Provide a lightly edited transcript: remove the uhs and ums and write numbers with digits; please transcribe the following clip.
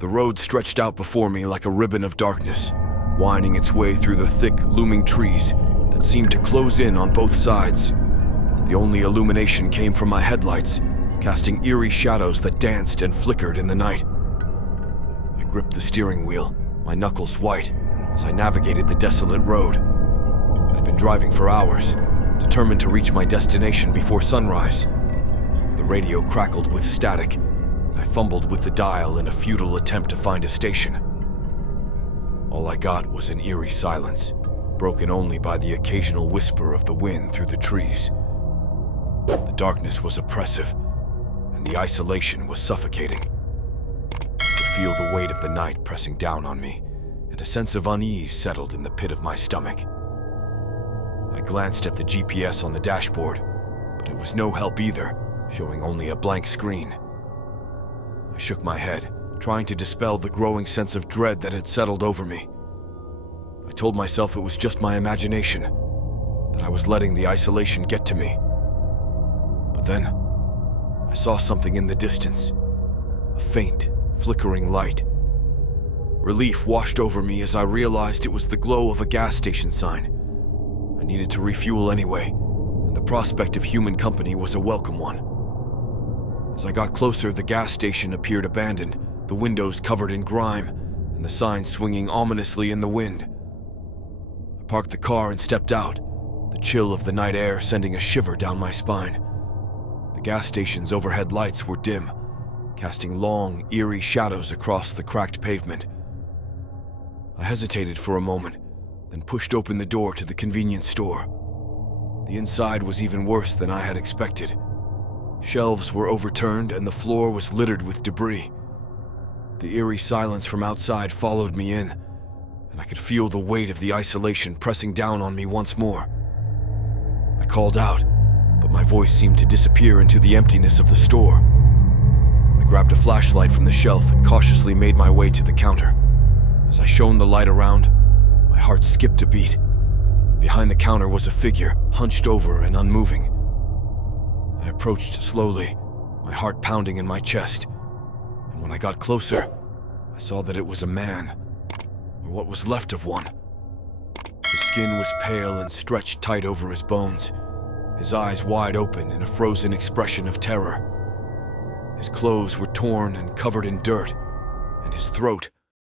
The road stretched out before me like a ribbon of darkness, winding its way through the thick, looming trees that seemed to close in on both sides. The only illumination came from my headlights, casting eerie shadows that danced and flickered in the night. I gripped the steering wheel, my knuckles white, as I navigated the desolate road. I'd been driving for hours, determined to reach my destination before sunrise. The radio crackled with static, and I fumbled with the dial in a futile attempt to find a station. All I got was an eerie silence, broken only by the occasional whisper of the wind through the trees. The darkness was oppressive, and the isolation was suffocating. I could feel the weight of the night pressing down on me, and a sense of unease settled in the pit of my stomach. I glanced at the GPS on the dashboard, but it was no help either, showing only a blank screen. I shook my head, trying to dispel the growing sense of dread that had settled over me. I told myself it was just my imagination, that I was letting the isolation get to me. But then, I saw something in the distance, a faint, flickering light. Relief washed over me as I realized it was the glow of a gas station sign. I needed to refuel anyway, and the prospect of human company was a welcome one. As I got closer, the gas station appeared abandoned, the windows covered in grime, and the sign swinging ominously in the wind. I parked the car and stepped out, the chill of the night air sending a shiver down my spine. The gas station's overhead lights were dim, casting long, eerie shadows across the cracked pavement. I hesitated for a moment, then pushed open the door to the convenience store. The inside was even worse than I had expected. Shelves were overturned and the floor was littered with debris. The eerie silence from outside followed me in, and I could feel the weight of the isolation pressing down on me once more. I called out, but my voice seemed to disappear into the emptiness of the store. I grabbed a flashlight from the shelf and cautiously made my way to the counter. As I shone the light around, my heart skipped a beat. Behind the counter was a figure, hunched over and unmoving. I approached slowly, my heart pounding in my chest, and when I got closer, I saw that it was a man, or what was left of one. His skin was pale and stretched tight over his bones, his eyes wide open in a frozen expression of terror. His clothes were torn and covered in dirt, and his throat